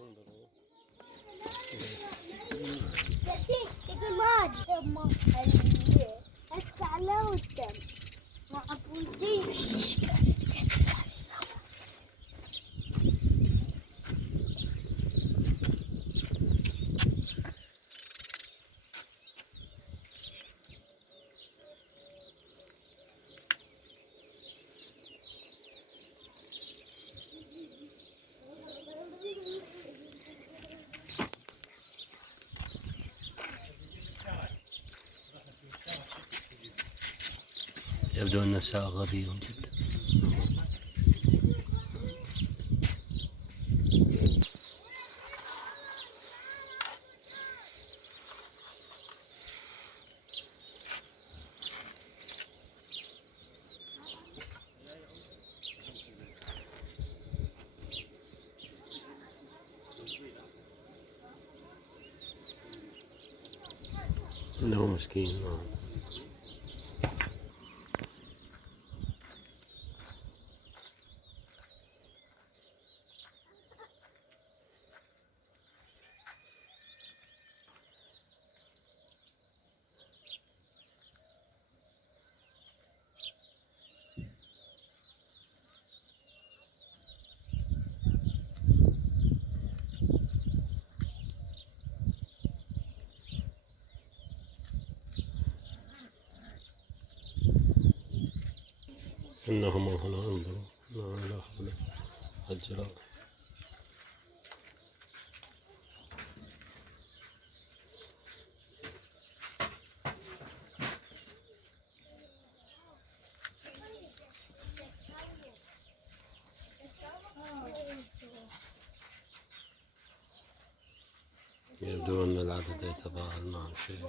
انظروا. تقول ما ادري ما خليه اسكع له الدم مع بوزيش. يبدو أن النساء غبيون جدا. إنه مسكين. إنهما هنا انظروا. لا حول الجرار. يبدو أن العدد يتضاءل مع شيء.